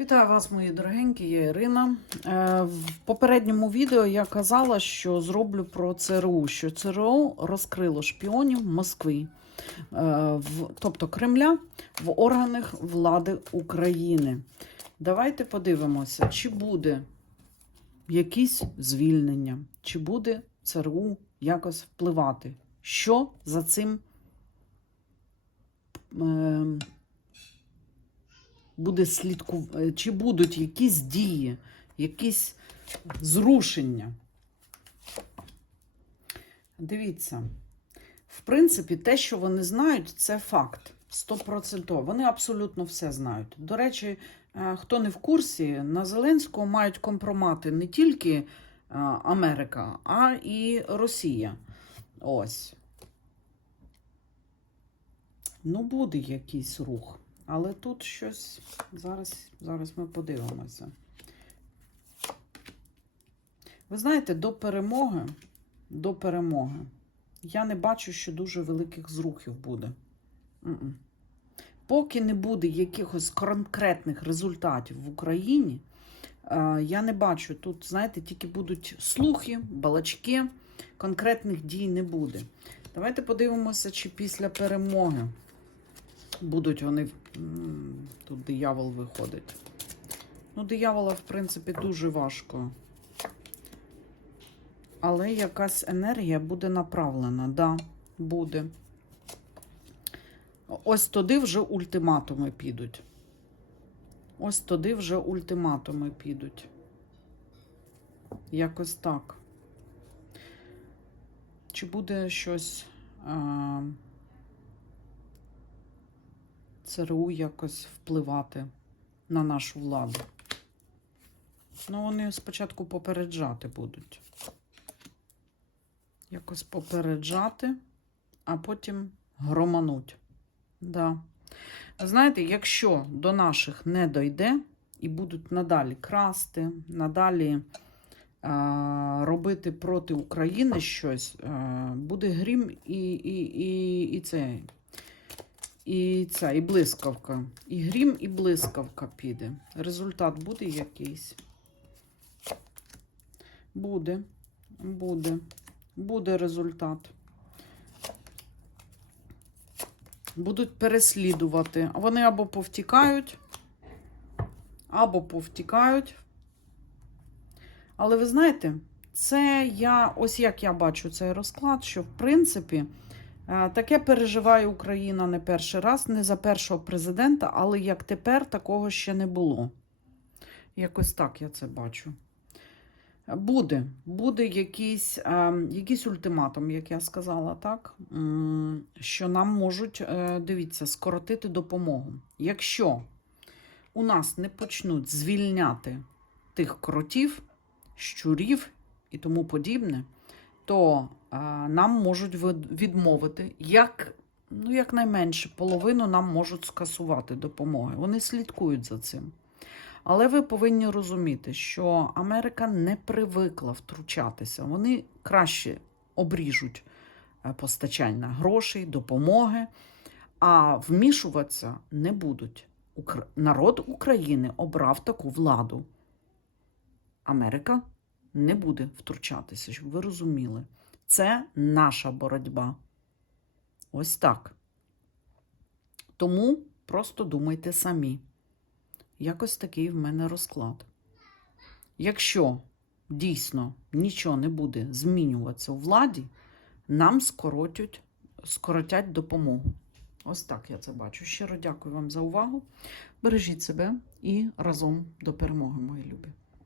Вітаю вас, мої дорогенькі, я Ірина. Е, В попередньому відео я казала, що зроблю про ЦРУ, що ЦРУ розкрило шпіонів Москви, е, тобто Кремля, в органах влади України. Давайте подивимося, чи буде якісь звільнення, чи буде ЦРУ якось впливати. Що за цим е, буде слідкувати, чи будуть якісь дії, якісь зрушення. Дивіться, в принципі, те, що вони знають, це факт. Стопроцентово. Вони абсолютно все знають. До речі, е, хто не в курсі, на Зеленського мають компромати не тільки е, Америка, а і Росія. Ось. Ну, буде якийсь рух. Але тут щось зараз, зараз ми подивимося. Ви знаєте, до перемоги, до перемоги, я не бачу, що дуже великих зрухів буде. М-м. Поки не буде якихось конкретних результатів в Україні, е, я не бачу. Тут, знаєте, тільки будуть слухи, балачки, конкретних дій не буде. Давайте подивимося, чи після перемоги будуть вони. Тут диявол виходить. Ну, диявола, в принципі, дуже важко. Але якась енергія буде направлена, да, буде. Ось туди вже ультиматуми підуть. Ось туди вже ультиматуми підуть. Якось так. Чи буде щось. А... ЦРУ якось впливати на нашу владу. Ну, вони спочатку попереджати будуть. Якось попереджати, а потім громануть. Да. Знаєте, якщо до наших не дойде і будуть надалі красти, надалі а, робити проти України щось, а, буде грім і, і, і, і це. І ця, і блискавка. І грім, і блискавка піде. Результат буде якийсь. Буде. Буде. Буде результат. Будуть переслідувати. Вони або повтікають, або повтікають. Але ви знаєте, це я, ось як я бачу цей розклад, що в принципі. Е, Таке переживає Україна не перший раз, не за першого президента, але як тепер такого ще не було. Якось так я це бачу. Буде, буде якийсь, е, якийсь ультиматум, як я сказала, так? Що нам можуть, е, дивіться, скоротити допомогу. Якщо у нас не почнуть звільняти тих кротів, щурів і тому подібне, то нам можуть відмовити, як, ну, якнайменше половину нам можуть скасувати допомоги. Вони слідкують за цим. Але ви повинні розуміти, що Америка не привикла втручатися. Вони краще обріжуть е, постачання грошей, допомоги, а вмішуватися не будуть. Народ України обрав таку владу. Америка не буде втручатися, щоб ви розуміли. Це наша боротьба. Ось так. Тому просто думайте самі. Якось такий в мене розклад. Якщо дійсно нічого не буде змінюватися у владі, нам скоротять, скоротять допомогу. Ось так я це бачу. Щиро дякую вам за увагу. Бережіть себе і разом до перемоги, мої любі.